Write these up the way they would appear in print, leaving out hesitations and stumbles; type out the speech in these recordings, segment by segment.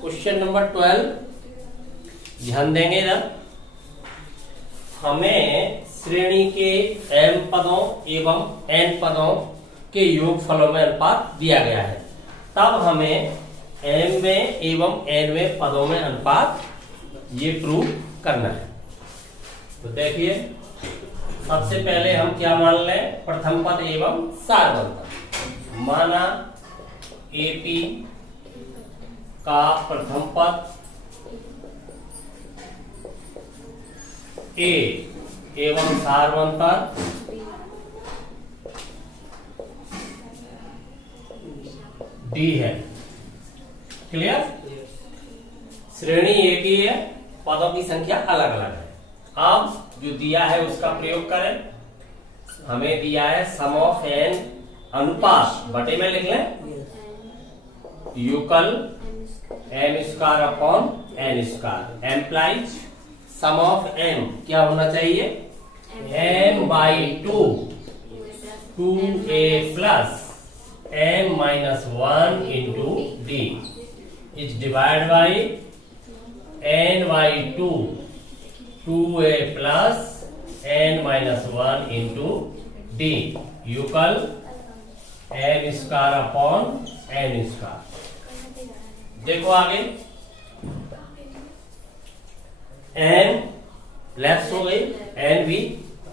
Question number 12, ध्यान देंगे इधर। हमें श्रेणी के m पदों एवं n पदों के योगफलों में अनुपात दिया गया है। तब हमें m में एवं n में पदों में अनुपात ये प्रूव करना है। तो देखिए, सबसे पहले हम क्या मान लें, प्रथम पद एवं सारवंत पद। माना AP का प्रथम पद A एवं सारवंत पद D है। क्लियर? श्रेणी एक ही है, पदों की संख्या अलग अलग है। अब जो दिया है उसका प्रयोग करें। हमें दिया है सम ऑफ n अनुपात बटे में लिख लें equal m square upon n square implies sum of m क्या होना चाहिए, m by 2 2a plus m minus 1 into d is divide by n by 2 2a plus n minus 1 into d equal m square upon n square. देखो आगे, n left हो गई, n भी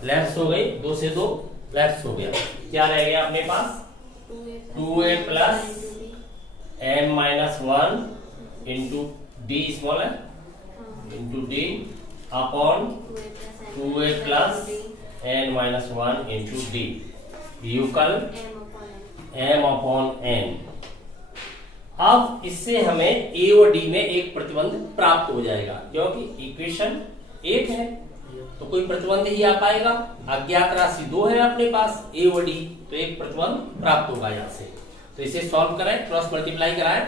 left हो गई, 2 से 2 लेफ्ट हो गया। क्या रह गया अपने पास, 2a plus m minus 1 into d small है into d upon 2a plus n minus 1 into d equal m upon n। अब इससे हमें a और d में एक प्रतिबंध प्राप्त हो जाएगा, क्योंकि इक्वेशन एक है तो कोई प्रतिबंध ही आ पाएगा। अज्ञात राशि 2 है अपने पास a और d, तो एक प्रतिबंध प्राप्त होगा यहाँ से। तो इसे सॉल्व करें, क्रॉस मल्टीप्लाई कराएं।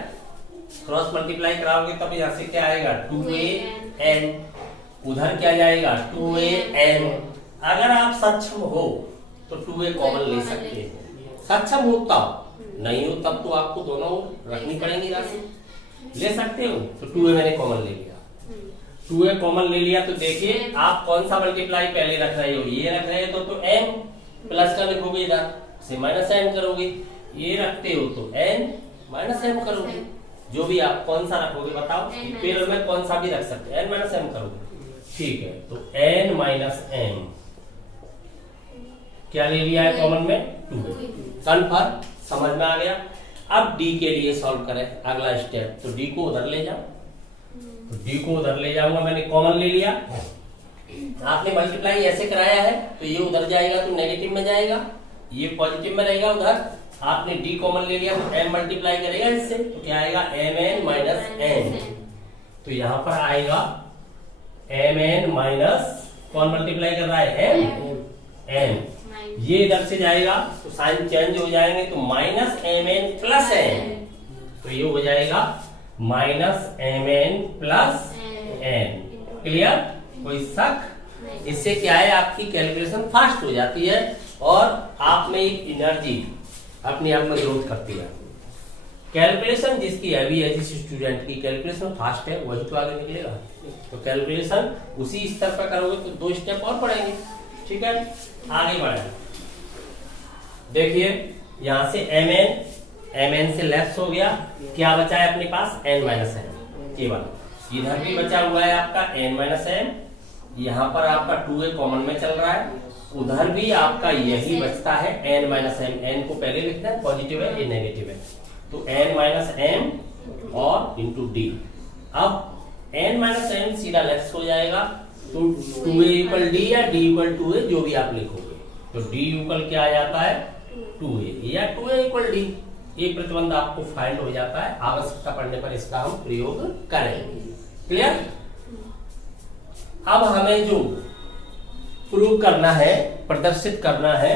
क्रॉस मल्टीप्लाई कराओगे तब यहाँ से क्या आएगा 2an, उधर क्या जाएगा 2an। अगर आप सक्षम हो तो 2a कॉमन ले सकते हैं, सक्षम हो तब, नहीं हो तब तो आपको दोनों रखनी पड़ेंगी राशि। ले सकते हो तो 2a मैंने कॉमन ले लिया, 2a कॉमन ले लिया। तो देखिए आप कौन सा मल्टीप्लाई पहले रख रहे हो, ये रख रहे हो तो m प्लस का लिखोगे, इधर से माइनस m करोगे। ये रखते हो तो n माइनस m करोगे। जो भी आप कौन सा रखोगे बताओ, पेड़ में कौन सा भी रख सकते हैं, n माइनस m करोगे, ठीक है। तो n माइनस m क्या ले लिया है कॉमन में 2। कन्फर्म, समझ में आ गया। अब d के लिए सॉल्व करें अगला स्टेप। तो d को उधर ले जाओ, तो d को उधर ले जाऊंगा, मैंने कॉमन ले लिया। आपने मल्टीप्लाई ऐसे कराया है तो ये उधर जाएगा तो नेगेटिव में जाएगा, ये पॉजिटिव में रहेगा उधर। आपने d कॉमन ले लिया तो m मल्टीप्लाई करेगा इससे, तो क्या आएगा mn माइनस n। तो यहां पर आएगा mn माइनस, कौन मल्टीप्लाई कर रहा है m, ये इधर से जाएगा तो साइन चेंज हो जाएंगे, तो माइनस mn प्लस n, तो ये हो जाएगा minus mn plus n। Clear? कोई शक? इससे क्या है, आपकी कैलकुलेशन फास्ट हो जाती है और आप में एक एनर्जी अपने आप में ग्रोथ करती है। कैलकुलेशन जिसकी हैवी है, जिस स्टूडेंट की कैलकुलेशन फास्ट है वही तो आगे निकलेगा। तो कैलकुलेशन उसी स्तर पर करोगे तो 2 स्टेप और पढ़ेंगे, ठीक है। आगे बढ़े, देखिए यहां से mn से लेफ्ट हो गया, क्या बचा है अपने पास n माइनस m केवल। इधर भी बचा हुआ है आपका n माइनस m, यहाँ पर आपका 2a कॉमन में चल रहा है, उधर भी आपका यही बचता है n माइनस m। n को पहले लिखना है, पॉजिटिव है ये नेगेटिव है, तो n माइनस m और इंटू d। अब n माइनस m सीधा लेफ्ट हो जाएगा, तो 2a इक्वल d या d इक्वल 2a जो भी आप लिखोगे, तो d इक्वल क्या आ जाता है 2a या 2a इक्वल d। ये प्रतिबंध आपको फाइंड हो जाता है, आवश्यकता पड़ने पर इसका हम प्रयोग करेंगे। क्लियर? अब हमें जो प्रूव करना है, प्रदर्शित करना है,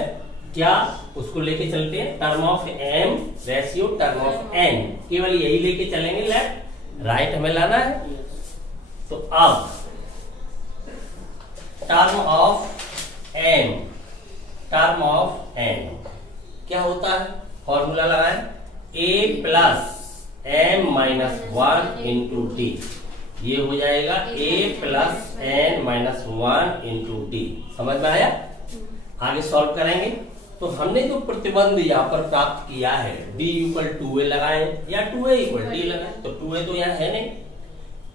क्या उसको लेके चलते हैं term of m ratio term of n, केवल यही लेके चलेंगे, लेफ्ट राइट हमें लाना है। तो अब टर्म ऑफ n क्या होता है, फॉर्मूला लगाएं, a plus m minus 1 into D, ये हो जाएगा a plus n minus 1 into D. समझ में आया? आगे सॉल्व करेंगे। तो हमने जो प्रतिबंध यहाँ पर प्राप्त किया है d इक्वल 2a लगाए या 2a इक्वल d लगाए, तो 2a तो यहाँ है नहीं,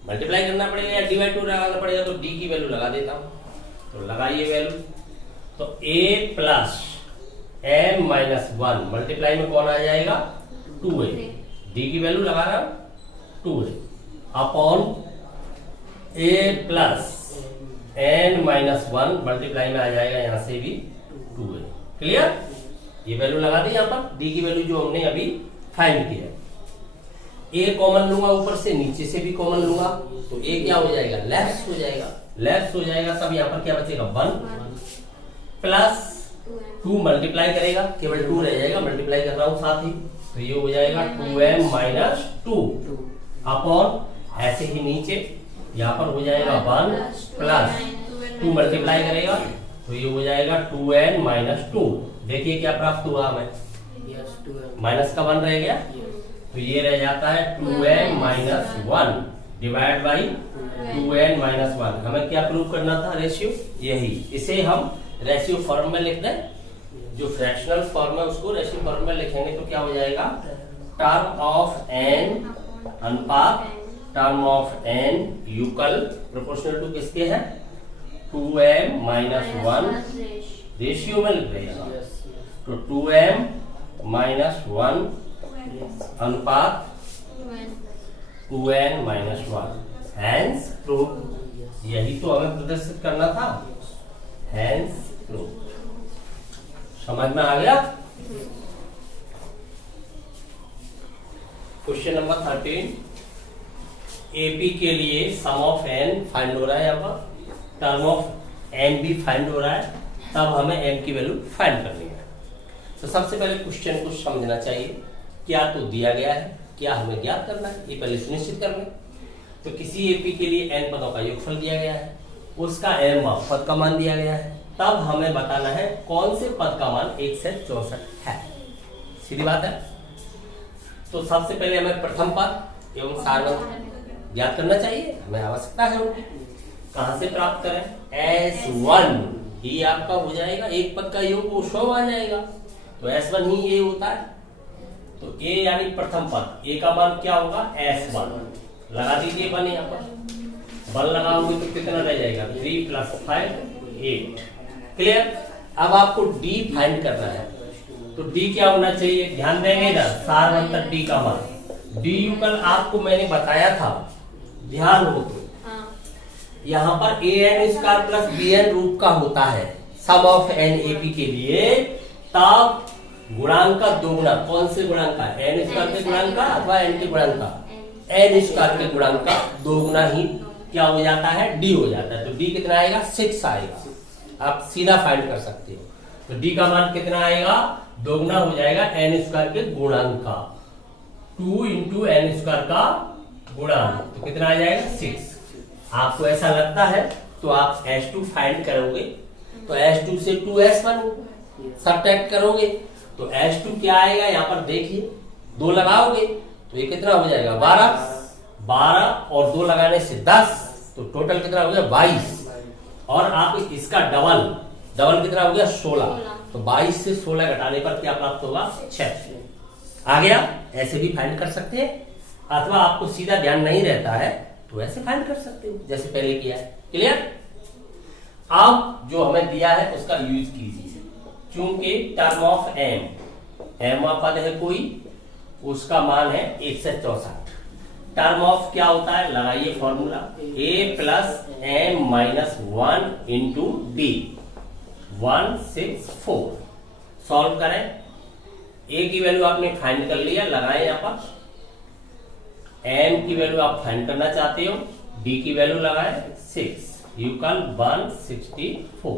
मल्टीप्लाई करना पड़ेगा या डिवाइड 2 लगाना पड़ेगा, तो d की वैल्यू लगा देता हूँ। तो लगाइए वैल्यू, तो a plus m minus 1 multiply में कौन आ जाएगा 2a, d की वैल्यू लगा रहा हूं 2a upon a plus n minus 1 multiply में आ जाएगा यहां से भी 2a। क्लियर? ये वैल्यू लगा दी यहाँ पर, d की वैल्यू जो हमने अभी फाइंड किया। a कॉमन लूंगा ऊपर से, नीचे से भी कॉमन लूंगा, तो a क्या हो जाएगा लेफ्ट हो जाएगा, लेफ्ट हो जाएगा। तब यहाँ पर क्या बचेगा 1 प्लस 2 मल्टीप्लाई करेगा, केवल 2 रह जाएगा, मल्टीप्लाई कर रहा हूं साथ ही, तो ये हो जाएगा 2m माइनस 2 अपॉन ऐसे ही नीचे यहाँ पर हो जाएगा 1 प्लस 2 मल्टीप्लाई करेगा, तो ये हो जाएगा 2n माइनस 2। देखिए क्या प्राप्त हुआ हमें, माइनस का 1 रह गया, तो ये रह जाता है 2n minus 1 divide by 2n minus 1। हमें क्या प्रूव करना था, रेशियो, यही। इसे हम रेशियो फॉर्म में लिख दें, जो फ्रैक्शनल फॉर्म है उसको रेशियो फॉर्म में लिखेंगे तो क्या हो जाएगा, टर्म ऑफ n अनुपात term of n equal proportional to किसके है 2m माइनस 1, रेशियो में लिख देगा, तो 2m माइनस 1 अनुपात 2n माइनस 1, हैंस प्रूफ। यही तो हमें प्रदर्शित करना था, हैंस प्रूफ। समझ में आ गया? क्वेश्चन नंबर 13, एपी के लिए सम ऑफ n फाइंड हो रहा है, यहाँ पर टर्म ऑफ n भी फाइंड हो रहा है, तब हमें n की वैल्यू फाइंड करनी है। तो सबसे पहले क्वेश्चन को समझना चाहिए, क्या तो दिया गया है, क्या हमें ज्ञात करना है, ये पहले सुनिश्चित कर लें। तो किसी एपी के लिए n पदों का योगफल दिया गया है, उसका m पद का मान दिया गया है, तब हमें बताना है कौन से पद का मान 1 से 64 है। सीधी बात है। तो सबसे पहले हमें प्रथम पद एवं सारवंत ज्ञात करना चाहिए, हमें आवश्यकता है उनकी। कहां से प्राप्त करें, S1 ही आपका हो जाएगा, एक पद का योग वो 100 आ जाएगा, तो S1 ही ये होता है। तो A यानी प्रथम पद, A का मान क्या होगा S1, लगा दीजिए 1 यहाँ पर, 1 लगाओगे तो कितना रह जाएगा 3 + 5 8। क्लियर? अब आपको D फाइंड करना है, तो D क्या होना चाहिए, ध्यान देंगे इधर, सारवंत D का मान। D यूकल आपको मैंने बताया था, ध्यान हो तो यहाँ पर an² प्लस bn रूप का होता है सम ऑफ n AP के लिए, तब गुणांक का दोगुना, कौन से गुणांक का, n² के गुणांक का अथवा n के गुणांक का, n² के गुणांक का दोगुना ही क्या हो जाता है, d हो जाता है। तो d कितना आएगा 6 आएगा, आप सीधा फाइंड कर सकते हो। तो d का मान कितना आएगा, दोगुना हो जाएगा n² के गुणांक का, 2 इंटू n² का गुणांक, तो कितना आ जाएगा 6। आपको ऐसा लगता है तो आप S2 फाइंड करोगे, तो S2 से 2S1 सब्ट्रैक्ट करोगे, तो S2 क्या आएगा, यहाँ पर देखिए 2 लगाओगे तो ये कितना हो जाएगा 12 और 2 लगाने से 10, तो टोटल कितना हो गया 22। और आप इसका डबल कितना हो गया 16, तो 22 से 16 घटाने पर क्या प्राप्त होगा 6। आ गया? ऐसे भी फाइंड कर सकते हैं, अथवा आपको सीधा ध्यान नहीं रहता है तो ऐसे फाइंड कर सकते हो जैसे पहले किया है। क्लियर? अब जो हमें दिया है उसका यूज कीजिए, क्योंकि टर्म ऑफ m पद है कोई, उसका मान है 1 से 64। टर्म ऑफ क्या होता है, लगाइए formula, a plus m minus 1 into D, 164। Solve करें, a की वैल्यू आपने फाइंड कर लिया, लगाए यहाँ पर, m की वैल्यू आप फाइंड करना चाहते हो, d की वैल्यू लगाए 6, यूकल 164।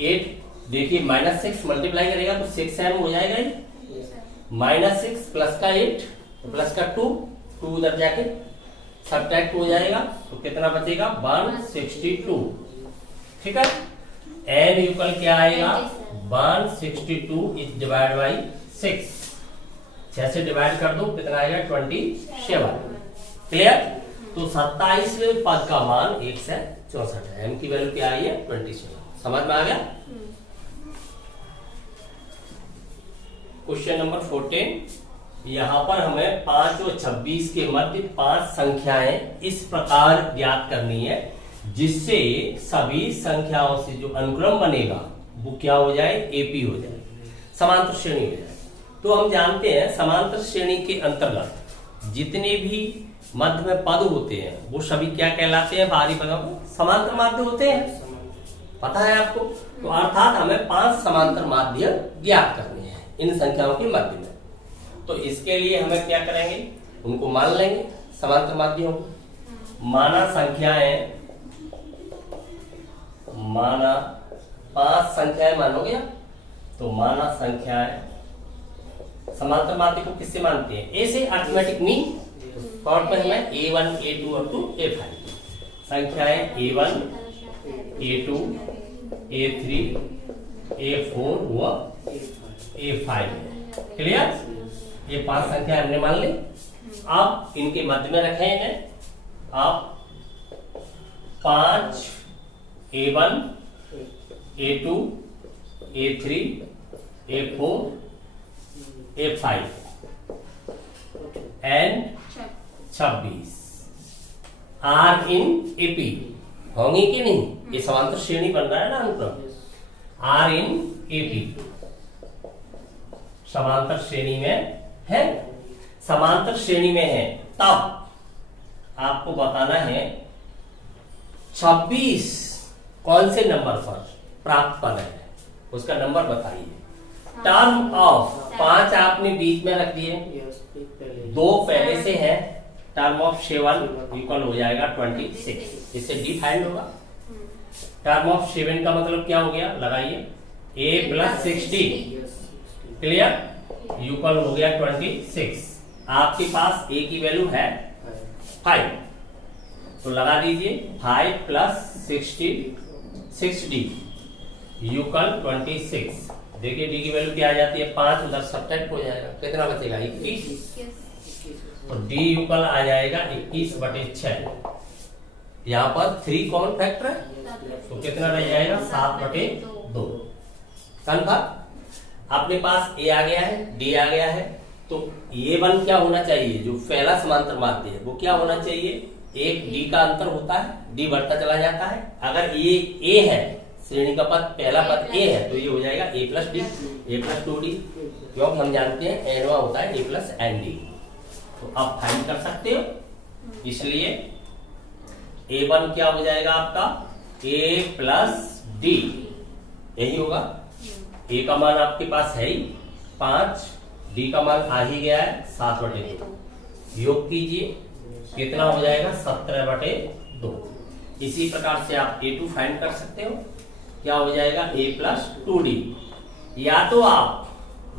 8 देखिए -6 मल्टीप्लाई करेगा तो 6m हो जाएगा, -6 प्लस का 8 प्लस का 2 उधर जाके सब्ट्रैक्ट हो जाएगा, तो कितना बचेगा 162। ठीक है? n यूकल क्या आएगा 162 इज डिवाइड बाई 6, 6 से डिवाइड कर दो, कितना आएगा 27। क्लियर। तो 27वें पद का मान 1 से 64 है। m की वैल्यू क्या आई है 27। समझ में आ गया। क्वेश्चन नंबर 14, यहां पर हमें 5 और 26 के मध्य 5 संख्याएं इस प्रकार ज्ञात करनी है जिससे सभी संख्याओं से जो अनुक्रम बनेगा वो क्या हो जाए, एपी हो जाए, समांतर श्रेणी हो जाए। तो हम जानते हैं समांतर श्रेणी के अंतर्गत जितने भी मध्य में पद होते हैं वो सभी क्या कहलाते हैं, बाहरी पदों को समांतर माध्य होते हैं, पता है आपको। तो अर्थात हमें 5 समांतर माध्य ज्ञात करने हैं इन संख्याओं के मध्य में। तो इसके लिए हमें क्या करेंगे, उनको मान लेंगे समांतर माध्यों को। माना संख्याएं, माना 5 संख्याएं मानोगे, तो माना संख्याएं समांतर माध्य को किससे मानते हैं, ए से, अर्थमेटिक मीन। शॉर्ट में हमें A1 A2 up to A5 संख्याएं A1 A2 A3 A4 व A5। क्लियर। ये 5 संख्या हमने मान ली। अब इनके मध्य में रखेंगे आप 5 A1 A2 A3 A4 A5 and 26 are in AP होंगे कि नहीं, ये समांतर श्रेणी बन रहा है ना अनुक्रम। आर इन एपी समांतर श्रेणी में है, समांतर श्रेणी में है। तब आपको बताना है 26 कौन से नंबर पर प्राप्त पद है, उसका नंबर बताइए। टर्म ऑफ 5 आपने बीच में रख दिए, 2 पहले से है, टर्म ऑफ 7 इक्वल हो जाएगा 26, इससे डी फाइंड होगा। टर्म ऑफ 7 का मतलब क्या हो गया, लगाइए a प्लस 60। क्लियर। इक्वल हो गया 26। आपके पास a की वैल्यू है 5, तो लगा दीजिए 5 प्लस 60 6d इक्वल 26। देखिए डी की वैल्यू क्या आ जाती है, 5 उधर सब्ट्रैक्ट हो जाएगा, कितना बचेगा 21। तो डी इक्वल आ जाएगा 21/6। यहाँ पर 3 कॉमन फैक्टर है, तो कितना रह जाएगा 7/2। कन्फर्म। अपने पास ए आ गया है, डी आ गया है, तो ये वन क्या होना चाहिए, जो पहला समांतर माध्य है वो क्या होना चाहिए, एक डी का अंतर होता है, डी बढ़ता चला जाता है। अगर ये ए है, श्रेणी का पद पहला पद ए है, तो ये हो जाएगा a plus D, a plus 2d, क्योंकि हम जानते हैं एनवा होता है a प्लस एन डी। तो आप फाइंड कर सकते हो, इसलिए a1 क्या हो जाएगा आपका a प्लस डी, यही होगा। a का मान आपके पास है ही 5, डी का मान आ ही गया है 7/2। योग कीजिए, कितना हो जाएगा 17/2। इसी प्रकार से आप a2 फाइंड कर सकते हो, क्या हो जाएगा a प्लस 2d। या तो आप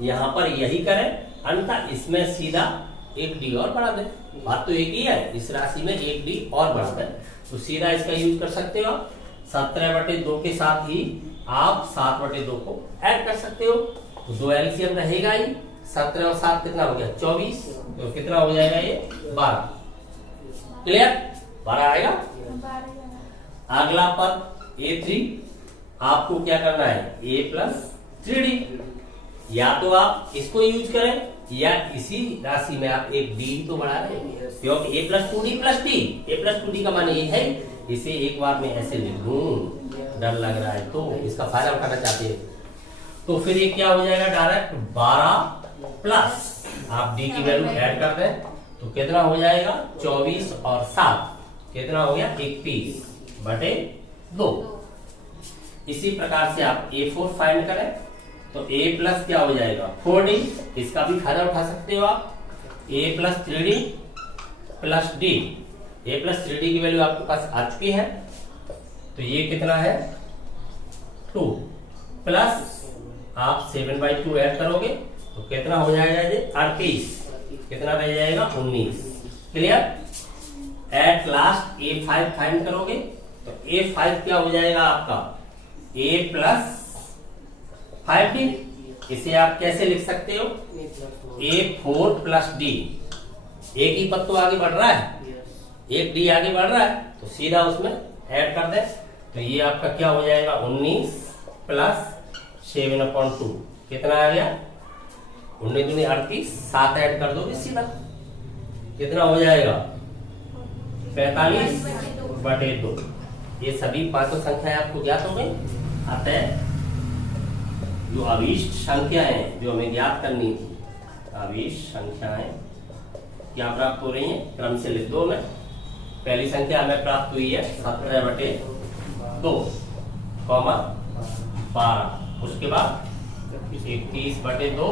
यहां पर यही करें, अन्यथा इसमें सीधा एक डी और बढ़ा दें, बात तो एक ही है, इस राशि में एक डी और बढ़ा दें, तो सीधा इसका यूज कर सकते हो आप। 17/2 के साथ ही आप 7/2 को ऐड कर सकते हो, तो 2 एलसीएम रहेगा ही। 17 और 7 कितना हो गया 24, तो कितना हो जाएगा ये 12। क्लियर, 12 आएगा। अगला पद A3, आपको क्या करना है a प्लस 3d। या तो आप इसको यूज करें या इसी राशि में आप एक डी तो बढ़ा रहे हैं, क्योंकि a plus 2d plus d, a plus 2d का मान ये है। इसे एक बार में ऐसे लिख लूं, डर लग रहा है तो इसका फायदा उठाना चाहते हैं, तो फिर ये क्या हो जाएगा डायरेक्ट 12 प्लस आप डी की वैल्यू ऐड कर दें, तो कितना हो जाएगा 24 और 7 कितना हो गया 21/2। इसी प्रकार से आप a4 फाइंड करें, तो a प्लस क्या हो जाएगा 4d, इसका भी फायदा उठा सकते हो आप। a plus 3d plus d, a plus 3d की वैल्यू आपके पास आ चुकी है, तो ये कितना है 2 प्लस आप 7/2 ऐड करोगे, तो कितना हो जाएगा ये 38, कितना रह जाएगा 19। Clear. At last a5 find करोगे, तो a5 क्या हो जाएगा आपका a प्लस 5d इसे आप कैसे लिख सकते हो, A4 प्लस डी, एक ही पद तो आगे बढ़ रहा है, एक डी आगे बढ़ रहा है, तो सीधा उसमें ऐड कर दे। तो ये आपका क्या हो जाएगा, 19 प्लस 7/2 कितना आ गया, 19 दूनी 38, 7 ऐड कर दोगे सीधा कितना हो जाएगा, 45/2। ये सभी पांचों संख्याएं आपको ज्ञात हो गई। अतः जो अभीष्ट संख्याएं जो हमें ज्ञात करनी थी, अभीष्ट संख्याएं क्या प्राप्त हो रही हैं, क्रम से लिख दो। मैं पहली संख्या हमें प्राप्त हुई है 17/2, 12, उसके बाद 21/2,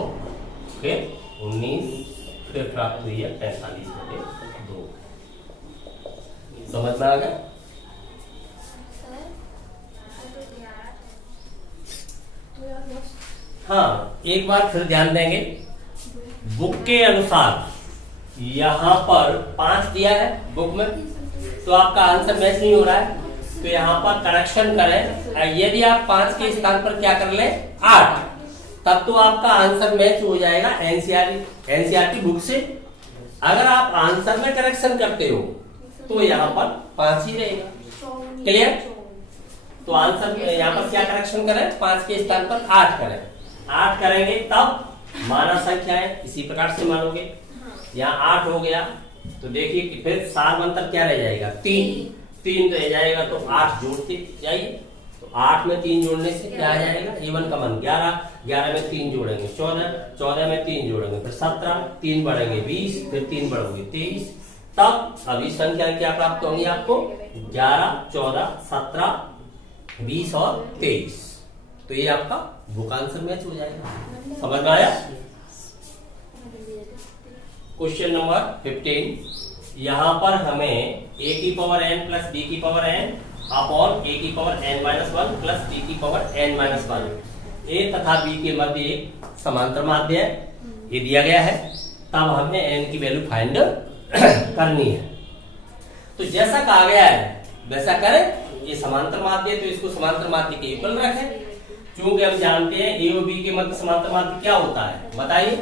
फिर 19, फिर प्राप्त हुई है 45/2। समझ में आ गया। हाँ, एक बार फिर ध्यान देंगे, बुक के अनुसार यहाँ पर 5 दिया है बुक में, तो आपका आंसर मैच नहीं हो रहा है, तो यहाँ पर करेक्शन करें। यदि आप 5 के स्थान पर क्या कर ले 8, तब तो आपका आंसर मैच हो जाएगा एनसीईआरटी बुक से। अगर आप आंसर में करेक्शन करते हो तो यहाँ पर 5 ही रहेगा। क्लियर। तो आंसर यहाँ पर क्या करेक्शन करें, 5 के स्थान पर 8 करें। 8 करेंगे तब माना संख्या है, इसी प्रकार से मानोगे। यहाँ 8 हो गया तो देखिए कि फिर 7 अंतर क्या रह जाएगा, 3 रह जाएगा, तो 8 जोड़ते जाइए। तो 8 में 3 जोड़ने से क्या आ जाएगा, A1 का मान 11, 11 में 3 जोड़ेंगे 14, 14 में 3 जोड़ेंगे फिर 17, 3 बढ़ेंगे 20, फिर 3 बढ़ोगे 23, तब अभी संख्या क्या प्राप्त होंगी आपको, 11, 14, 17, 20 और 23। तो ये आपका बुक आंसर मैच हो जाएगा। समझ में आया। क्वेश्चन नंबर 15, यहाँ पर हमें a की पावर n प्लस b की पावर n अपॉन a की पावर n-1 प्लस d की पावर n-1 a तथा b के मध्य एक समांतर माध्य है, ये दिया गया है। तब हमने n की वैल्यू फाइंड करनी है। तो जैसा कहा गया है वैसा करें। ये समांतर माध्य है तो इसको समांतर माध्य के इक्वल रखें, क्योंकि हम जानते हैं a और b के मध्य समांतर माध्य क्या होता है, बताइए,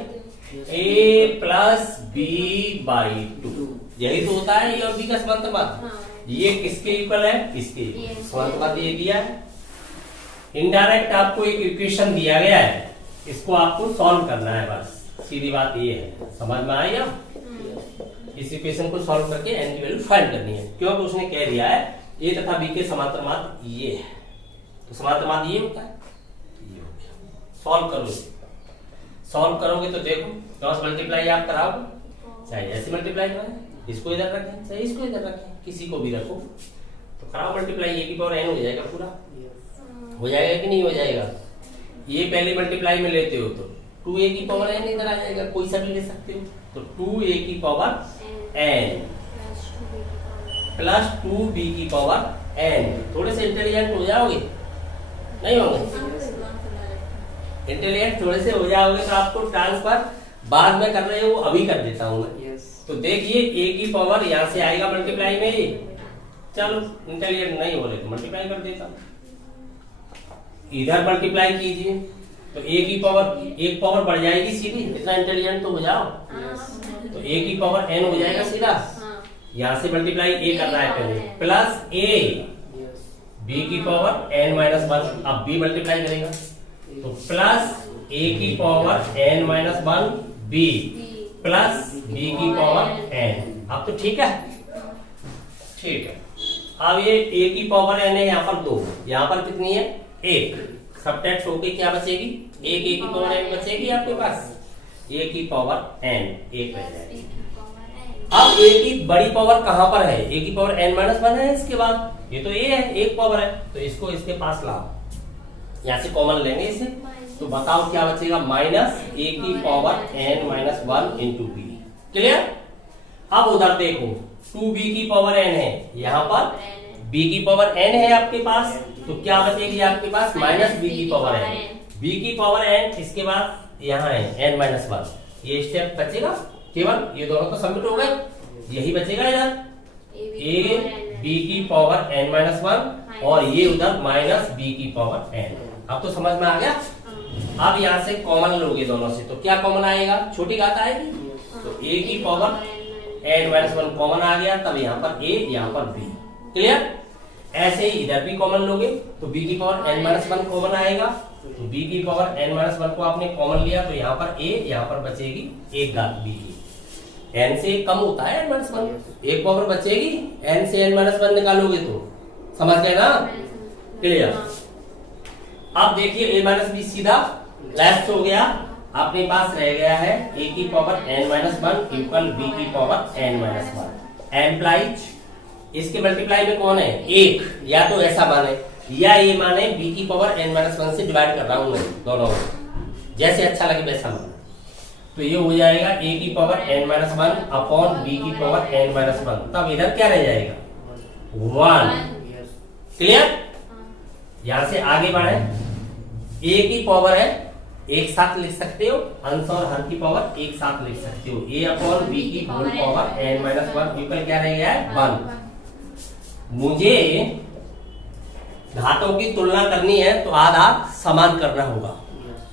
a प्लस b/2, यही तो होता है a और b का समांतर माध्य। ये किसके इक्वल है, इसके समांतर माध्य ये दिया है। इनडायरेक्ट आपको एक इक्वेशन दिया गया है, इसको आपको सॉल्व करना है, बस सीधी बात ये है। समझ में आया। इस इक्वेशन को सॉल्व करके n की वैल्यू फाइंड करनी है, क्योंकि उसने कह दिया है a तथा b के समांतर माध्य ये है, तो समांतर माध्य ये होता है। ये हो गया, सॉल्व करो। सॉल्व करोगे तो देखो क्रॉस मल्टीप्लाई आप कराओगे, चाहे ऐसे मल्टीप्लाई करें, इसको इधर रखें चाहे इसको इधर रखें, किसी को भी रखो, तो कराओ मल्टीप्लाई, a की पावर n हो जाएगा पूरा। हो जाएगा कि नहीं हो जाएगा। ये पहले मल्टीप्लाई में लेते हो तो 2a की पावर n इधर आ जाएगा, कोई सा भी ले सकते हो। तो 2a की पावर n प्लस 2b की पावर n। थोड़े से इंटेलिजेंट हो जाओगे, नहीं होंगे इंटेलिजेंट, थोड़े से हो जाओगे तो आपको ट्रांसफर बाद में कर रहे हो, अभी कर देता हूं मैं। तो देखिए a की पावर यहां से आएगा मल्टीप्लाई में, चलो इंटेलिजेंट नहीं हो रहे तो मल्टीप्लाई कर देता, इधर मल्टीप्लाई कीजिए तो a की पावर एक पावर बढ़ जाएगी सीधी, इतना इंटेलिजेंट तो हो जाओ। तो a की पावर n हो जाएगा सीधा, यहां से मल्टीप्लाई a कर रहा है पहले, प्लस a b की पावर n-1, अब b मल्टीप्लाई करेगा तो प्लस a की power n-1 b plus b की पावर n। अब तो ठीक है, ठीक है। अब ये a की पावर n है, यहाँ पर 2, यहाँ पर कितनी है 1, सबट्रैक्ट होके क्या बचेगी, a की पावर n बचेगी आपके पास, a की पावर n 1 रह जाएगी। अब a की बड़ी पावर कहां पर है, a की पावर n-1 है, इसके बाद ये तो a है, एक पावर है, तो इसको इसके पास लाओ, यहां से कॉमन लेंगे इसे, तो बताओ क्या बचेगा, माइनस a की power n-1 into b। Clear. अब उधर देखो 2b की पावर n है, यहाँ पर b की पावर n है आपके पास, तो क्या बचेगी आपके पास, माइनस b की पावर n, b की पावर n, इसके बाद यहाँ है n-1, ये स्टेप बचेगा केवल, ये दोनों तो सबमिट हो गए, यही बचेगा इधर a b की पावर n-1 और ये उधर माइनस b की पावर n। अब तो समझ में आ गया। अब यहाँ से कॉमन लोगे दोनों से, तो क्या कॉमन आएगा? छोटी घात आएगी, तो a की पावर n-1 कॉमन आ गया, तब यहाँ पर a, यहाँ पर b। क्लियर? ऐसे ही इधर भी कॉमन लोगे तो b की पावर n-1 कॉमन आएगा, तो b की पावर n-1 को आपने कॉमन लिया, तो यहाँ पर a, यहाँ पर बचेगी एक घात b की। n से कम होता है n-1, एक पावर बचेगी, n से n-1 निकालोगे तो समझ गए ना? क्लियर? अब देखिए a b सीधा लेफ्ट हो गया, अपने पास रह गया है a की पावर n-1 इक्वल b की पावर n-1। एम्प्लाइज इसके मल्टीप्लाई में कौन है? एक, या तो ऐसा माने या ये माने b की पावर n-1 से डिवाइड कर रहा हूं मैं दोनों, जैसे अच्छा लगे वैसा माने। तो ये हो जाएगा a की पावर n-1 अपॉन b की पावर n-1, तब इधर क्या रह जाएगा? 1। क्लियर? यहां से आगे बढ़े, a की पावर है एक साथ लिख सकते हो, अंश और हर की पावर एक साथ लिख सकते हो, a अपॉन b की होल पावर n-1 इक्वल क्या रह गया है? 1। मुझे घातों की तुलना करनी है तो आधार समान करना होगा।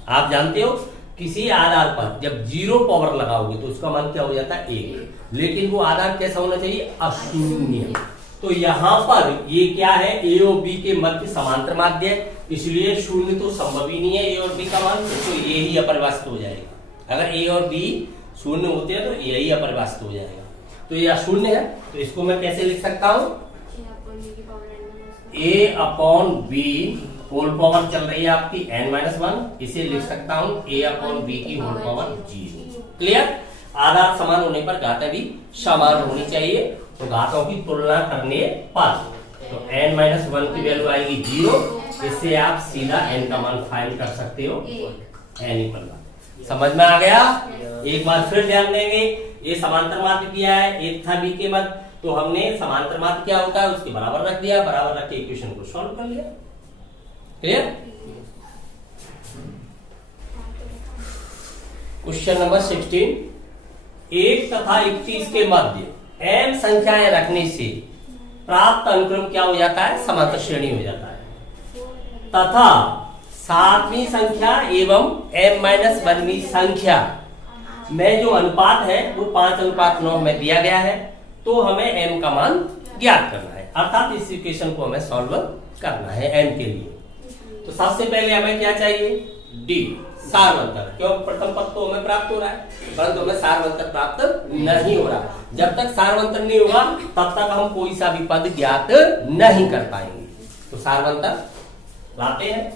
आप जानते हो किसी आधार पर जब 0 पावर लगाओगे तो उसका मान क्या हो जाता है? 1, लेकिन वो आधार कैसा होना चाहिए? अशून्य। तो यहाँ पर ये क्या है? a और b के मध्य समांतर माध्य है, इसलिए शून्य तो संभव ही नहीं है a और b का मान, तो ये ही अपरिभाषित हो जाएगा। अगर a और b शून्य होते हैं तो यही अपरिभाषित हो जाएगा, तो ये अशून्य है, तो इसको मैं कैसे लिख सकता हूँ? a upon b whole power चल रही है आपकी n-1, इसे लिख सकता हूँ a अपॉन b की होल पावर 0। क्लियर? आधार समान होने पर घातें भी समान होनी चाहिए, तो घातों की तुलना करने पर तो n-1 की वैल्यू आएगी 0, इससे आप सीधा n का मान फाइंड कर सकते हो n इक्वल। समझ में आ गया? एक बार फिर ध्यान देंगे, ये समांतर माध्य किया है, एक था b के मध्य, तो हमने समांतर माध्य क्या होता है उसके बराबर रख दिया, बराबर रख के इक्वेशन को सॉल्व कर लिया। क्लियर? क्वेश्चन नंबर 16, 1 तथा 21 के मध्य m संख्याएं रखने से प्राप्त अनुक्रम क्या हो जाता है? समांतर श्रेणी हो जाता है, तथा 7वीं संख्या एवं m-1वीं संख्या में जो अनुपात है वो 5:9 में दिया गया है, तो हमें m का मान ज्ञात करना है, अर्थात इस इक्वेशन को हमें सॉल्व करना है m के लिए। तो सबसे पहले हमें क्या चाहिए? d, सारवंतर। क्यों? प्रथम पद तो हमें प्राप्त हो रहा है, परंतु हमें सारवंतर प्राप्त नहीं हो रहा। जब तक सारवंतर नहीं होगा तब तक हम कोई सा भी पद ज्ञात नहीं कर पाएंगे। तो सारवंतर लाते हैं।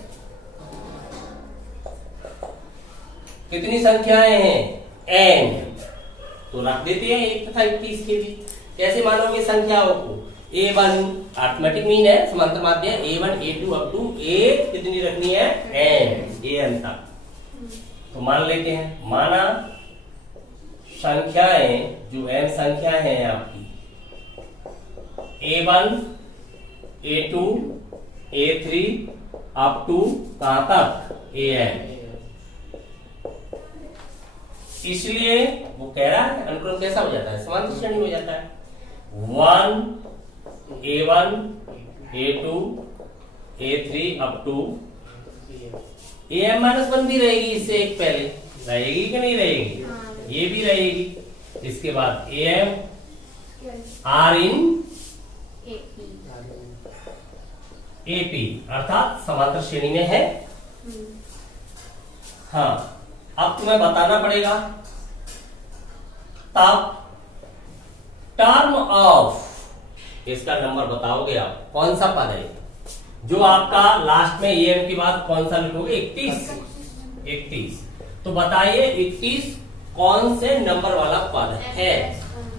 कितनी संख्याएं हैं? n, तो रख देते हैं 1 तथा 21 के लिए। कैसे मानोगे संख्याओं को? a1 अर्थमेटिक मीन है, समांतर माध्य है, a1 a2 up to a कितनी रखनी है? n तक। तो मान लेते हैं, माना संख्याएं जो m संख्या है आपकी a1 a2 a3 up to कहां तक? an। इसलिए वो कह रहा है अनुक्रम कैसा हो जाता है? समांतर श्रेणी हो जाता है। 1 a1 a2 a3 up to am-1 भी रहेगी, इससे एक पहले रहेगी कि नहीं रहेगी? ये भी रहेगी। इसके बाद am r इन ap, अर्थात समांतर श्रेणी में है। हाँ, अब तुम्हें बताना पड़ेगा तब टर्म ऑफ, इसका नंबर बताओगे आप, कौन सा पद है जो आपका लास्ट में am के बाद कौन सा लिखोगे? 21। तो बताइए 21 कौन से नंबर वाला पद है?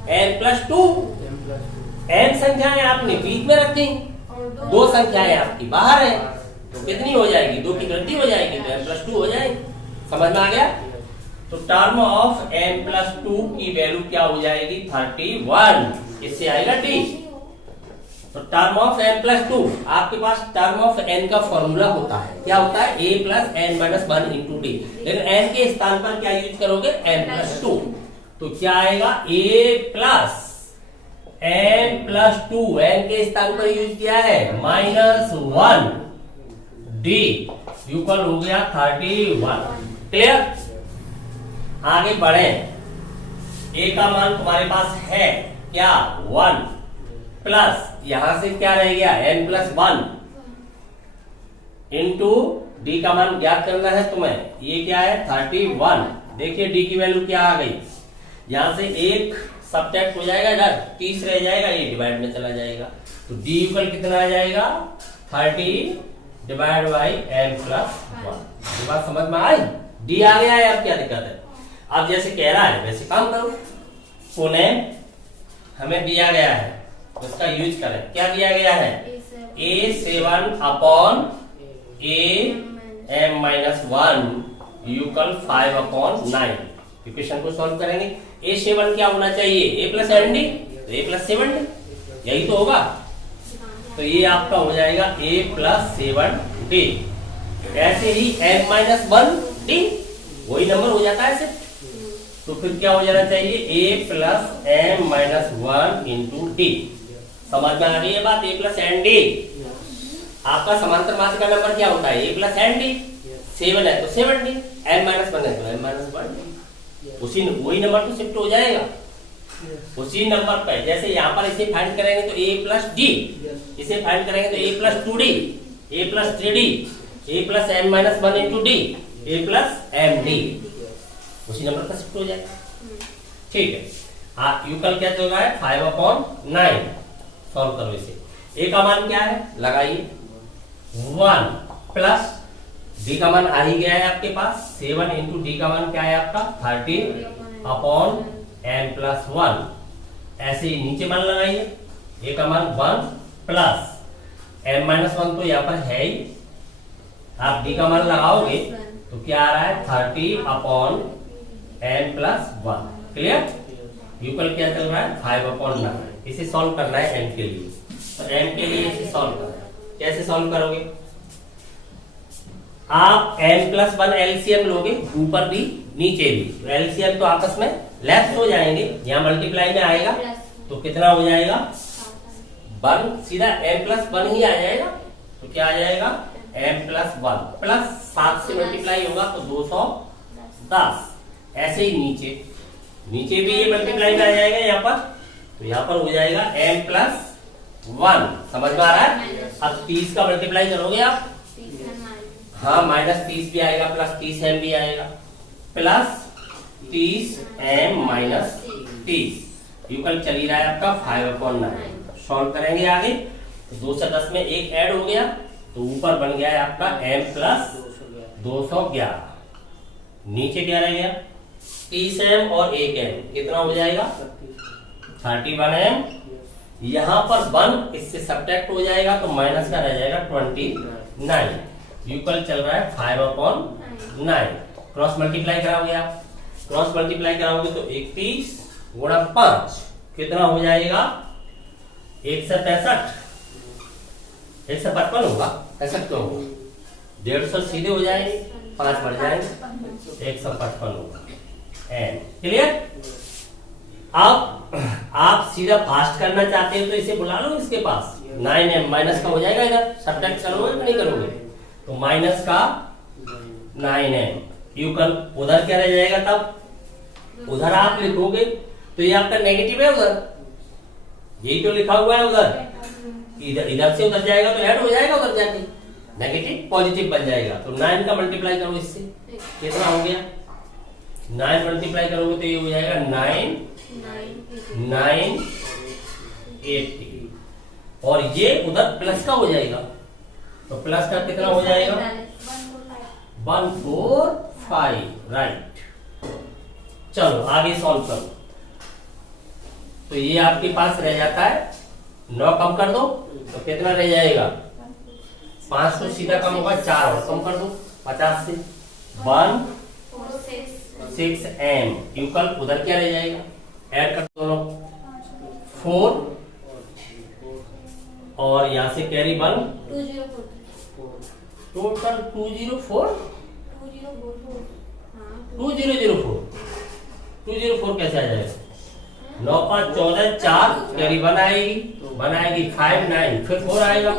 n+2। n संख्याएं आपने बीच में रखी, 2 संख्याएं आपकी बाहर है, तो कितनी हो जाएगी? 2 की गलती हो जाएगी, तो n+2 हो जाएगी। समझ में आ गया? तो टर्म ऑफ n+2 की वैल्यू क्या हो जाएगी? 31। इससे आएगा d। तो टर्म ऑफ n+2, आपके पास टर्म ऑफ n का फॉर्मूला होता है, क्या होता है? a plus n-1 into D, लेकिन n के स्थान पर क्या यूज करोगे? n+2। तो क्या आएगा? a प्लस n+2, n के स्थान पर यूज किया है -1 d इक्वल हो गया 31। क्लियर? आगे बढ़े। ए का मान तुम्हारे पास है क्या 1 प्लस यहां से क्या रह गया n+1 इंटू डी का मान ज्ञात करना है तुम्हें। ये क्या है 31। देखिए डी की वैल्यू क्या आ गई, यहां से एक सब्ट्रैक्ट हो जाएगा इधर 30 रह जाएगा, ये डिवाइड में चला जाएगा। तो डी इक्वल कितना आ जाएगा 30 डिवाइड बाई n+1। ये बात समझ में आई? डी आ गया है, अब क्या दिक्कत है? अब जैसे कह रहा है वैसे काम करो। पुनः हमें दिया गया है उसका यूज करें। क्या दिया गया है A7 upon AM-1 equal 5/9। Equation को सॉल्व करेंगे। A7 क्या होना चाहिए A+ND, तो A+7D यही तो होगा। तो ये आपका हो जाएगा A+7D। ऐसे ही n-1D वही नंबर हो जाता है ऐसे। तो फिर क्या हो जाना चाहिए A+m-1 इंटू D। समझ में आ रही है बात? A+ND आपका समांतर मासी का नंबर क्या होता है A+ND। 7 है तो 7D, n-1 है तो n-1D। उसी वही नंबर तो शिफ्ट हो जाएगा उसी नंबर पे। जैसे यहाँ पर इसे फाइंड करेंगे तो A+D, इसे फाइंड करेंगे तो A+2D, A+3D, A+m-1 into D, A+mD उसी नंबर पर शिफ्ट हो जाएगा। ठीक है। यूकल क्या चल रहा है 5/9। सॉल्व करो इसे। ए का मान क्या है लगाइए 1 प्लस डी का मान आ ही गया है आपके पास 7 इंटू डी का मान क्या है आपका 30/n+1। ऐसे ही नीचे मान लगाइए। ए का मान 1 प्लस m-1 तो यहाँ पर है ही, आप डी का मान लगाओगे तो क्या आ रहा है 30/n+1। क्लियर? यूकल क्या चल रहा है 5/9। इसे सॉल्व करना है n के लिए। तो n के लिए इसे सॉल्व करना है। कैसे सॉल्व करोगे? आप n+1 एलसीएम लोगे, ऊपर भी नीचे भी। तो एलसीएम तो आपस में लेफ्ट हो जाएंगे, यहाँ मल्टीप्लाई में आएगा तो कितना हो जाएगा 1, सीधा m+1 ही आ जाएगा। तो क्या आ जाएगा m+1 प्लस 7 से मल्टीप्लाई होगा तो 210। ऐसे ही नीचे भी ये मल्टीप्लाई में आ जाएगा यहाँ पर, तो यहाँ पर हो जाएगा m+1। समझ में आ रहा है? अब 30 का मल्टीप्लाई करोगे आप, हाँ -30 भी आएगा प्लस 30m भी आएगा प्लस 30m-30 यूकल चली रहा है आपका 5/9। सॉल्व करेंगे आगे तो 2 से 10 में 1 ऐड हो गया तो ऊपर बन गया है आपका m+211। नीचे क्या रह गया 30m और 1m कितना हो जाएगा 31m। यहाँ पर 1 इससे सब्ट्रैक्ट हो जाएगा तो माइनस का रह जाएगा 29। यूकल चल रहा है 5/9। क्रॉस मल्टीप्लाई कराओगे आप, क्रॉस मल्टीप्लाई कराओगे तो 31 गुणा 5 कितना हो जाएगा 163। 155 होगा, 65 क्यों होगा 150 सीधे हो जाएंगे, 5 बढ़ जाएंगे 155 होगा। एन क्लियर? आप सीधा फास्ट करना चाहते हैं तो इसे बुला लो इसके पास 9m माइनस का हो जाएगा, इधर सब्ट्रैक्ट करोगे कि नहीं करोगे तो माइनस का 9m यूकल उधर क्या रह जाएगा, तब उधर आप लिखोगे तो ये आपका नेगेटिव है, उधर यही तो लिखा हुआ है, उधर इधर से उधर जाएगा तो ऐड हो जाएगा, उधर जाके नेगेटिव पॉजिटिव बन जाएगा। तो 9 का मल्टीप्लाई करो इससे कितना हो गया 9 मल्टीप्लाई करोगे तो ये हो जाएगा 980 और ये उधर प्लस का हो जाएगा तो प्लस का कितना हो जाएगा 145। राइट, चलो आगे सॉल्व करो। तो ये आपके पास रह जाता है 9 कम कर दो तो कितना रह जाएगा 5 तो सीधा कम होगा, 4 और कम कर दो 50 से 16m यूकल उधर क्या रह जाएगा, ऐड कर दो 4 और यहां से कैरी 1 टोटल 204 कैसे आ जाएगा 9 5 14 4 कैरी 1 आएगी 5 9 फिर 4 आएगा,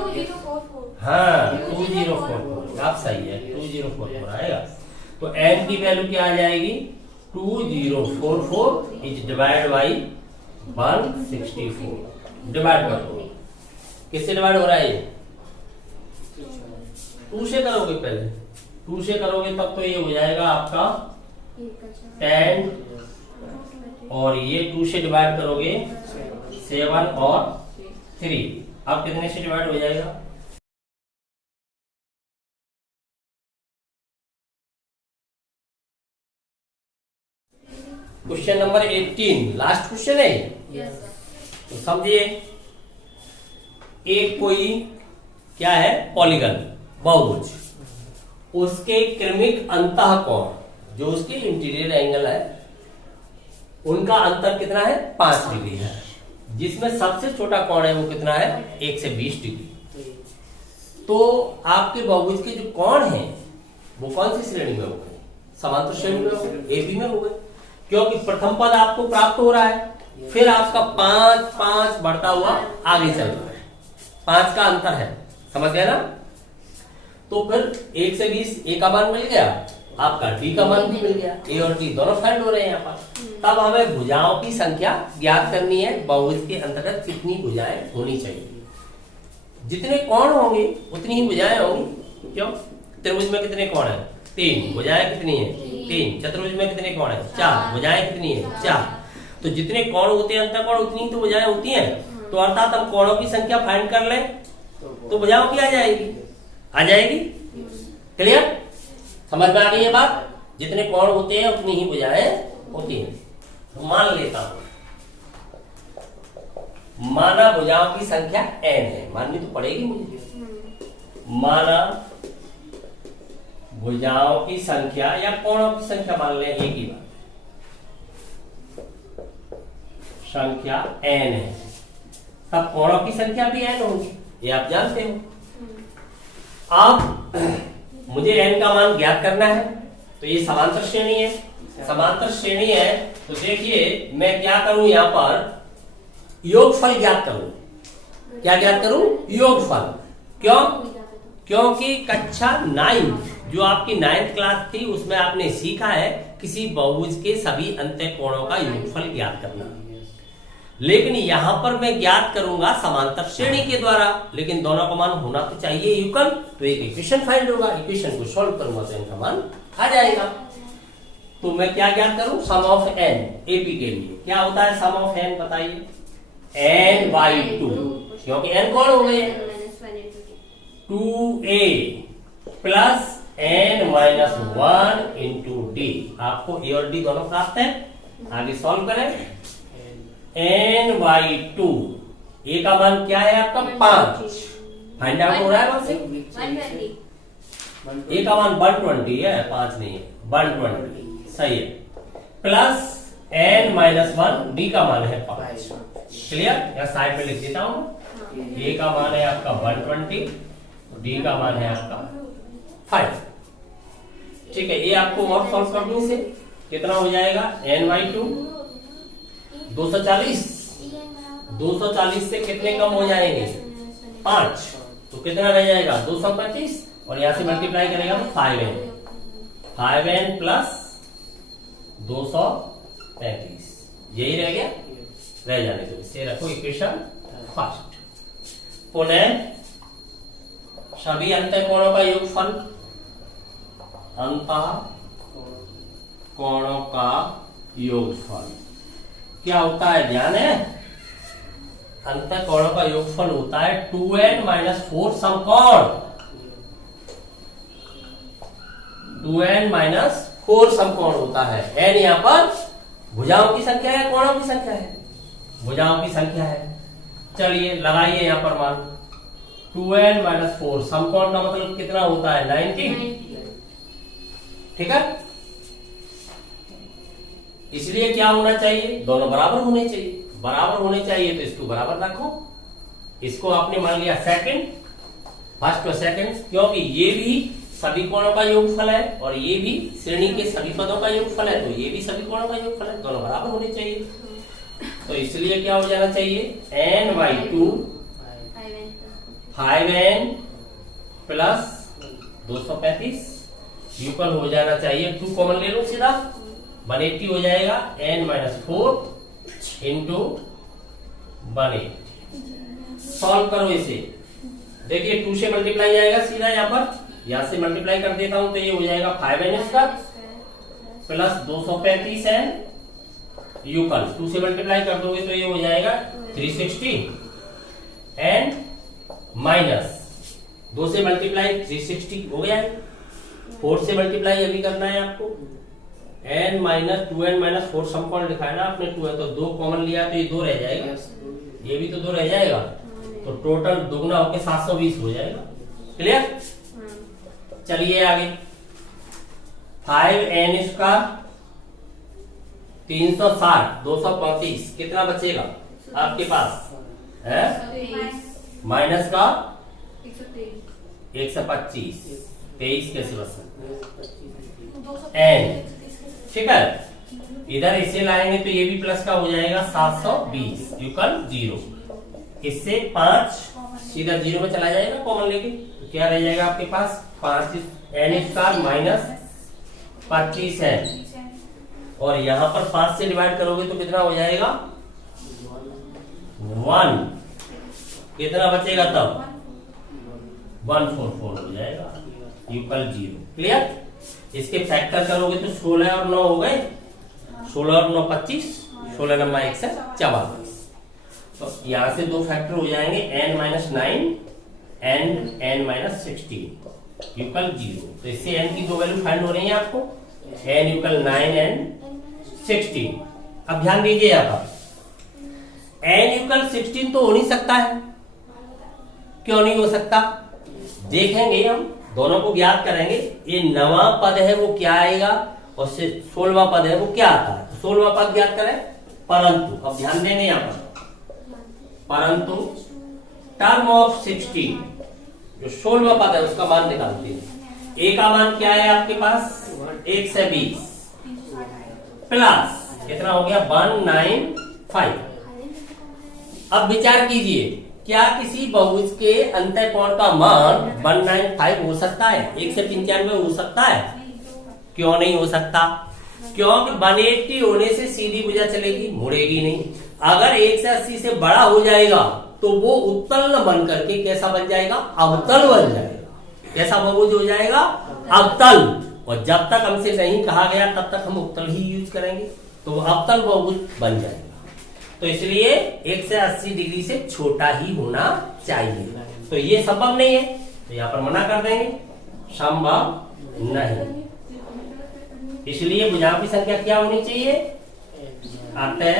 हाँ 2044, आप सही है, 2044 आएगा। तो n की वैल्यू क्या आ जाएगी, 2044 इज डिवाइड बाई 164। डिवाइड कर दो, किससे डिवाइड हो रहा है ये, 2 से करोगे, पहले 2 से करोगे तब तो ये हो जाएगा आपका 10, और ये 2 से डिवाइड करोगे 7 और 3, अब कितने से डिवाइड हो जाएगा, क्वेश्चन नंबर 18 लास्ट क्वेश्चन है। तो समझिए, एक कोई क्या है, पॉलीगन बहुभुज, उसके क्रमिक अंतःकोण जो उसके इंटीरियर एंगल है उनका अंतर कितना है, 5 डिग्री है, जिसमें सबसे छोटा कोण है वो कितना है, 1 से 20 डिग्री। तो आपके बहुभुज के जो कोण हैं वो कौन सी श्रेणी में हो गए, समांतर श्रेणी में हो गए, एबी में हो गए, क्योंकि प्रथम पद आपको प्राप्त हो रहा है, फिर आपका 5 5 बढ़ता हुआ आगे चल रहा है, 5 का अंतर है, समझ गए ना। तो फिर 1 से 20 ए का मान मिल गया, आपका डी का मान भी मिल गया, ए और डी दोनों फाइंड हो रहे हैं यहाँ पर। तब हमें भुजाओं की संख्या ज्ञात करनी है, बहुभुज के अंतर्गत कितनी भुजाएं होनी चाहिए, जितने कोण होंगे उतनी ही भुजाएं होंगी। क्यों, त्रिभुज में कितने कोण है, 3, भुजाएं कितनी है, 3, चतुर्भुज में कितने कोण है, 4, भुजाएं कितनी है, 4। तो जितने कोण होते हैं अंतःकोण उतनी तो भुजाएं होती हैं, तो अर्थात हम कोणों की संख्या फाइंड कर लें तो भुजाओं की आ जाएगी। क्लियर, समझ में आ गई ये बात, जितने कोण होते हैं उतनी ही भुजाएं होती हैं। तो मान लेता हूं, माना भुजाओं की संख्या n है, माननी तो पड़ेगी मुझे, माना भुजाओं की संख्या या कोणों की संख्या मान लें, एक ही बात, संख्या n है, तब कोणों की संख्या भी n होगी, ये आप जानते हो। अब मुझे n का मान ज्ञात करना है, तो ये समांतर श्रेणी है, समांतर श्रेणी है, तो देखिए मैं क्या करूं, यहां पर योगफल ज्ञात करूं। क्या ज्ञात करूं, योगफल। क्यों, क्योंकि कक्षा 9 जो आपकी 9th क्लास थी उसमें आपने सीखा है किसी बहुभुज के सभी अंतःकोणों का योगफल ज्ञात करना, लेकिन यहां पर मैं ज्ञात करूंगा समांतर श्रेणी के द्वारा, लेकिन दोनों का मान होना तो चाहिए युगल, तो एक इक्वेशन फाइंड होगा, इक्वेशन को सॉल्व करूंगा तो इनका मान आ जाएगा। तो मैं क्या ज्ञात करूं, सम ऑफ n, एपी के लिए क्या होता है सम ऑफ n, बताइए, n/2, क्योंकि n कोण हो गए, 2a plus n-1 into D, आपको ए और डी दोनों प्राप्त है, आगे सॉल्व करें। n/2, ए का मान क्या है आपका 5, फाइंड आउट हो रहा है वहां से, ए का मान 120 है, 5 नहीं है, 120 सही है, प्लस n-1, डी का मान है 5। क्लियर, या साइड पे लिख देता हूं, ए का मान है आपका 120, डी का मान है आपका 5। ठीक है, ये आपको और सॉल्व कर दूं, इसे कितना हो जाएगा, n/2 240 से कितने कम हो जाएंगे, 5, तो कितना रह जाएगा 225, और यहां से मल्टीप्लाई करेगा तो 5n प्लस 235, यही रह गया, रह जाने दो, इसे रखो इक्वेशन फर्स्ट। पुनः सभी अंतःकोणों का योगफल, अंतःकोणों का योगफल क्या होता है, ध्यान है, अंतःकोणों का योगफल होता है 2n-4 समकोण, 2n-4 समकोण होता है। n यहाँ पर भुजाओं की संख्या है, कोणों की संख्या है, भुजाओं की संख्या है। चलिए लगाइए यहाँ पर मान 2n-4, समकोण का मतलब कितना होता है, 90, ठीक है। इसलिए क्या होना चाहिए, दोनों बराबर होने चाहिए, बराबर होने चाहिए, तो इसको बराबर रखो, इसको आपने मान लिया सेकंड, फर्स्ट और सेकंड, क्योंकि ये भी सभी कोणों का योगफल है और ये भी श्रेणी के सभी पदों का योगफल है, तो ये भी सभी कोणों का योगफल है, दोनों बराबर होने चाहिए। तो इसलिए क्या हो जाना चाहिए, n/2 5n प्लस 235 इक्वल हो जाना चाहिए 2 कॉमन ले लो सीधा 180 हो जाएगा n माइनस 4 इंटू 180। सॉल्व करो इसे, देखिए 2 से मल्टीप्लाई आएगा सीधा यहाँ पर, यहाँ से मल्टीप्लाई कर देता हूं तो ये हो जाएगा 5n इसका प्लस 235 n इक्वल 2 से मल्टीप्लाई कर दोगे तो ये हो जाएगा 360 एंड माइनस 2 से मल्टीप्लाई 360 हो गया है, 4 से मल्टीप्लाई अभी करना है आपको n minus 2n minus 4 sum common लिखा है ना आपने 2 है तो 2 कॉमन लिया तो ये 2 रह जाएगा, ये भी तो 2 रह जाएगा तो टोटल दुगना होके 720 हो जाएगा। क्लियर? चलिए आगे 5n इसका 360 235 कितना बचेगा आपके पास है माइनस का 125 23 कैसे बच सकता एन, ठीक है। इधर इसे लाएंगे तो ये भी प्लस का हो जाएगा 720 इक्वल 0, इससे 5 सीधा 0 में चला जाएगा कॉमन लेके तो क्या रह जाएगा आपके पास 5 एन स्क्वायर माइनस 25 एन और यहाँ पर 5 से डिवाइड करोगे तो कितना हो जाएगा 1, कितना बचेगा तब 144 हो जाएगा इक्वल 0। क्लियर? इसके फैक्टर करोगे तो 16 और 9 हो गए, 16 और 9 25, 16 नंबर 1 से 44 तो यहाँ से 2 फैक्टर हो जाएंगे n minus 9 and n minus 16 equal 0। तो इससे n की 2 वैल्यू फाइंड हो रही है आपको n इक्वल 9 एंड 16। अब ध्यान दीजिए यहाँ पर n इक्वल 16 तो हो नहीं सकता है, क्यों नहीं हो सकता देखेंगे हम, दोनों को ज्ञात करेंगे। ये 9वां पद है वो क्या आएगा और 16वां पद है वो क्या आता है, 16वां पद ज्ञात करें परंतु, अब ध्यान देंगे यहाँ पर परंतु टर्म ऑफ 16 जो 16वां पद है उसका मान निकालते हैं। ए का मान क्या है आपके पास 1 से 20 प्लस कितना हो गया 195। अब विचार कीजिए क्या किसी बहुभुज के अंतःकोण का मान 195 हो सकता है, 1 से 95 हो सकता है, क्यों नहीं हो सकता, क्योंकि 180 होने से सीधी भुजा चलेगी मुड़ेगी नहीं। अगर 1 से 80 से बड़ा हो जाएगा तो वो उत्तल बन करके कैसा बन जाएगा अवतल बन जाएगा, कैसा बहुभुज हो जाएगा अवतल। और जब तक हमसे नहीं कहा गया तब तक हम उत्तल ही यूज करेंगे तो अवतल बहुभुज बन जाएगा। तो इसलिए 1 से 80 डिग्री से छोटा ही होना चाहिए, तो ये संभव नहीं है तो यहाँ पर मना कर देंगे संभव नहीं। इसलिए भुजाओं की संख्या क्या होनी चाहिए अतः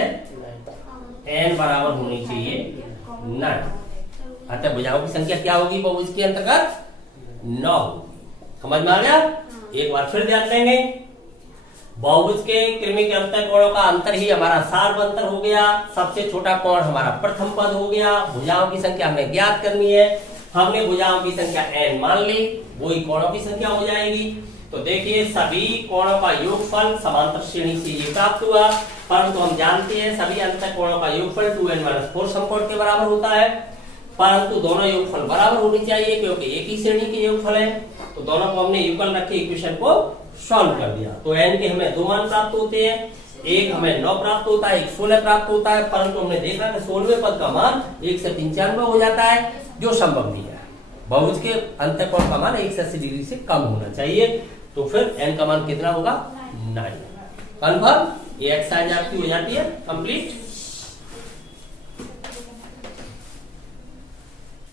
n बराबर होनी चाहिए 9। अतः भुजाओं की संख्या क्या होगी बहुभुज के अंतर्गत 9 होगी। समझ में आ गया? एक बार फिर ध्यान देंगे बहुभुज के क्रमिक अंतःकोणों का अंतर ही हमारा सार्वंतर हो गया। सबसे छोटा कोण हमारा प्रथम पद हो गया। भुजाओं की संख्या हमें ज्ञात करनी है, हमने भुजाओं की संख्या n मान ली, वही कोणों की संख्या हो जाएगी। तो देखिए सभी कोणों का योगफल समांतर श्रेणी से ये प्राप्त हुआ, परंतु हम जानते हैं सभी अंतःकोणों का योगफल 2n-4 समकोण के बराबर होता है, परंतु दोनों योगफल बराबर होनी चाहिए क्योंकि एक ही श्रेणी के योगफल है। तो दोनों को हमने युगल रख के इक्वेशन को सॉल्व कर दिया। तो n के हमें 2 मान प्राप्त होते हैं, एक हमें 9 प्राप्त होता है, एक 16 प्राप्त होता है, परंतु हमने देखा कि 16वें पद का मान 1 से 95 हो जाता है जो संभव नहीं है। बहुभुज के अंतःकोण का मान 1 से 80 डिग्री से कम होना चाहिए। तो फिर n का मान कितना होगा 9। कन्फर्म? ये एक्सरसाइज आपकी हो जाती है कंप्लीट।